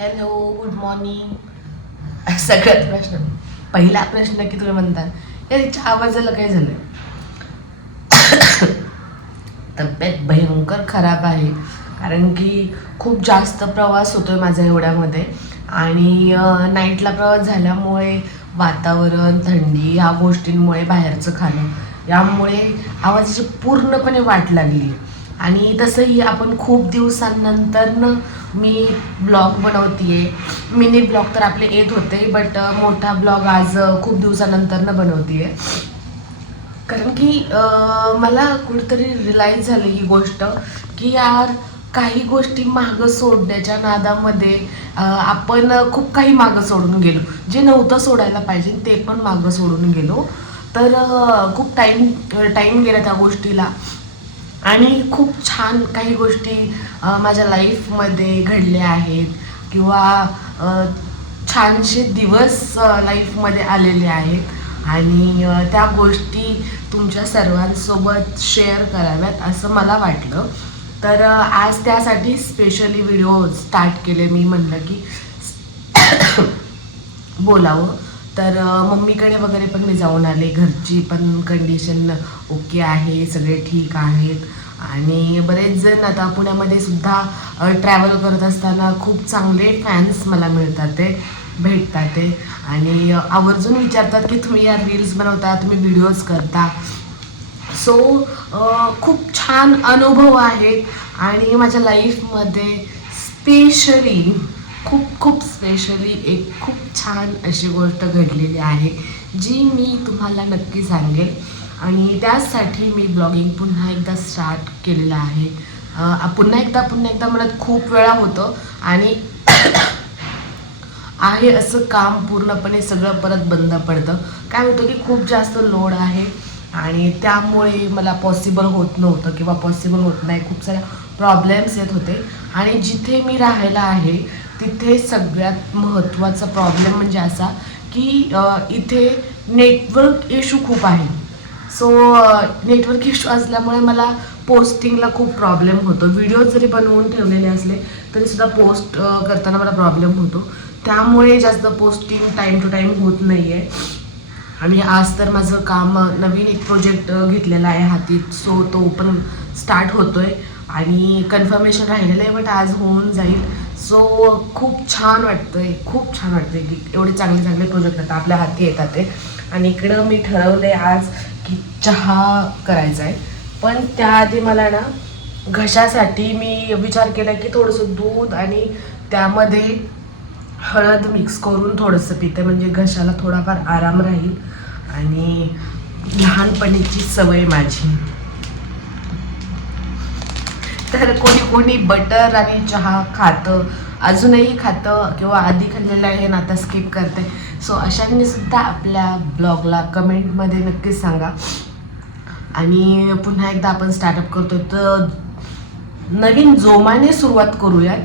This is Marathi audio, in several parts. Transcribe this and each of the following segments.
हॅलो गुड मॉर्निंग सगळ्यात प्रश्न. पहिला प्रश्न की तुम्ही म्हणतात या तिच्या आवाजाला काय झालं तब्येत भयंकर खराब आहे. कारण की खूप जास्त प्रवास होतो आहे माझा एवढ्यामध्ये. आणि नाईटला प्रवास झाल्यामुळे वातावरण थंडी ह्या गोष्टींमुळे बाहेरचं खाणं यामुळे आवाजाची पूर्णपणे वाट लागली आणि तसंही आपण खूप दिवसांनंतरनं मी ब्लॉग बनवतीये. मिनी ब्लॉग तर आपले येत होते बट मोठा ब्लॉग आज खूप दिवसानंतरनं बनवतीये. कारण की मला कुठेतरी रिलाईज झाली ही गोष्ट की यार काही गोष्टी मागं सोडण्याच्या नादामध्ये आपण खूप काही मागं सोडून गेलो. जे नव्हतं सोडायला पाहिजे ते पण मागं सोडून गेलो. तर खूप टाईम टाईम गेला त्या गोष्टीला. आणि खूप छान काही गोष्टी माझ्या लाईफमध्ये घडल्या आहेत किंवा छानसे दिवस लाईफमध्ये आलेले आहेत. आणि त्या गोष्टी तुमच्या सर्वांसोबत शेअर कराव्यात असं मला वाटलं. तर आज त्यासाठी स्पेशली व्हिडिओ स्टार्ट केले मी म्हणलं की बोलावं. तर मम्मीकडे वगैरे पण मी जाऊन आले. घरची पण कंडिशन ओके आहे सगळे ठीक आहेत. आणि बरेच जण आता पुण्यामध्ये सुद्धा ट्रॅव्हल करत असताना खूप चांगले फॅन्स मला मिळतात ते भेटतात ते. आणि आवर्जून विचारतात की तुम्ही या रील्स बनवता तुम्ही व्हिडिओज करता. सो खूप छान अनुभव आहे. आणि माझ्या लाईफमध्ये स्पेशली खूप खूप स्पेशली एक खूप छान अशी गोष्ट घडलेली आहे जी मी तुम्हाला नक्की सांगेल आणि त्यासाठी मी ब्लॉगिंग पुन्हा एकदा स्टार्ट केलेलं आहे. पुन्हा एकदा पुन्हा एकदा म्हणत खूप वेळा होतं आणि आहे असं काम पूर्णपणे सगळं परत बंद पडतं. काय होतं की खूप जास्त लोड आहे आणि त्यामुळे मला पॉसिबल होत नव्हतं किंवा पॉसिबल होत नाही. खूप साऱ्या प्रॉब्लेम्स येत होते. आणि जिथे मी राहायला आहे तिथे सगळ्यात महत्त्वाचा प्रॉब्लेम म्हणजे असा की इथे नेटवर्क इशू खूप आहे. सो नेटवर्क इश्यू असल्यामुळे मला पोस्टिंगला खूप प्रॉब्लेम होतो. व्हिडिओ जरी बनवून ठेवलेले असले तरी सुद्धा पोस्ट करताना मला प्रॉब्लेम होतो. त्यामुळे जास्त पोस्टिंग टाईम टू टाईम होत नाही आहे आणि आज तर माझं काम नवीन एक प्रोजेक्ट घेतलेला आहे हातीत सो तो पण स्टार्ट होतो आहे आणि कन्फर्मेशन राहिलेलं आहे बट आज होऊन जाईल. सो खूप छान वाटतंय. खूप छान वाटतंय की एवढे चांगले चांगले प्रोजेक्ट आता आपल्या हाती येतात ते. आणि इकडं मी ठरवलं आहे आज चहा करायचा आहे पण त्याआधी मला ना घशासाठी मी विचार केला की थोडंसं दूध आणि त्यामध्ये हळद मिक्स करून थोडंसं पिते. म्हणजे घशाला थोडाफार आराम राहील. आणि लहानपणीची सवय माझी. तर कोणी कोणी बटर आणि चहा खातं अजूनही खातं किंवा आधी खाल्लेलं आहे ना आता स्किप करते. सो अशांनी सुद्धा आपल्या ब्लॉगला कमेंटमध्ये नक्कीच सांगा. आणि पुन्हा एकदा आपण स्टार्टअप करतो तर नवीन जोमाने सुरुवात करूयात.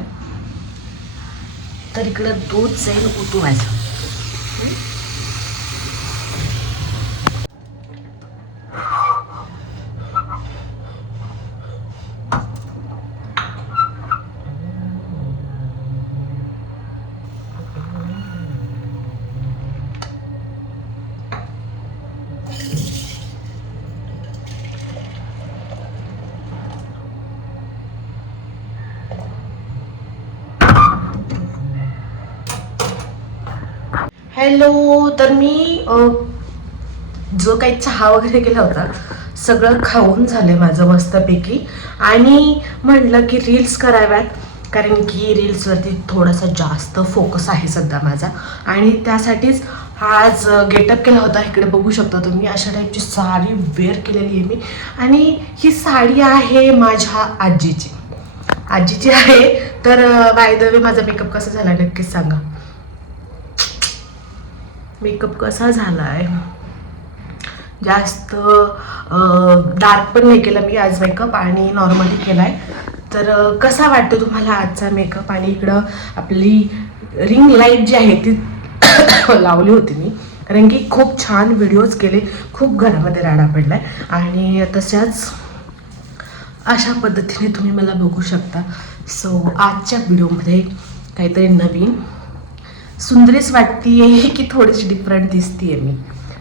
तर इकडं दूध जाईल उतू हॅलो तर मी जो काही चहा वगैरे केला होता सगळं खाऊन झालंय माझं मस्तपैकी. आणि म्हटलं की रील्स कराव्यात कारण की रील्सवरती थोडासा जास्त फोकस आहे सध्या माझा. आणि त्यासाठीच आज गेटअप केला होता इकडे बघू शकता तुम्ही. अशा टाईपची साडी वेअर केलेली आहे मी. आणि ही साडी आहे माझ्या आजीची. आजीची आहे तर बाय द वे माझा मेकअप कसा झाला नक्कीच सांगा. मेकअप कसा झाला आहे जास्त डार्क पण नाही केला मी आज मेकअप आणि नॉर्मली केला आहे तर कसा वाटतो तुम्हाला आजचा मेकअप आणि इकडं आपली रिंग लाइट जी आहे ती लावली होती मी. कारण की खूप छान व्हिडिओज केले. खूप घरामध्ये राडा पडला आहे आणि तशाच अशा पद्धतीने तुम्ही मला बघू शकता. सो आजच्या व्हिडिओमध्ये काहीतरी नवीन सुंदरीच वाटतीये की थोडीशी डिफरंट दिसतीये मी.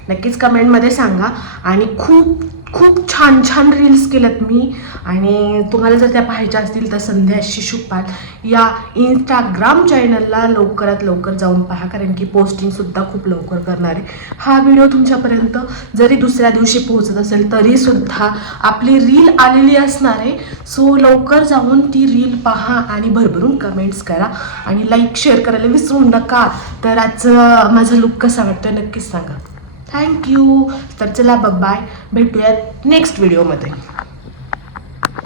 नक्कीच कमेंटमध्ये सांगा. आणि खूप खूप छान छान रील्स केल्यात मी. आणि तुम्हाला जर त्या पाहायच्या असतील तर संध्या शिशुपाल या इंस्टाग्राम चॅनलला लवकरात लवकर जाऊन पहा कारण की पोस्टिंगसुद्धा खूप लवकर करणार आहे. हा व्हिडिओ तुमच्यापर्यंत जरी दुसऱ्या दिवशी पोहोचत असेल तरीसुद्धा आपली रील आलेली असणार आहे. सो लवकर जाऊन ती रील पहा आणि भरभरून कमेंट्स करा. आणि लाईक शेअर करायला विसरू नका. तर आजचं माझा लुक कसा वाटतोय नक्कीच सांगा. थँक्यू तर चला बाय भेटूयात नेक्स्ट व्हिडिओमध्ये